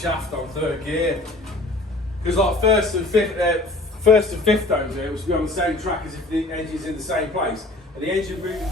shaft on third gear. Because like first and fifth tones, it was to be on the same track as if the engine's in the same place. And the engine moving.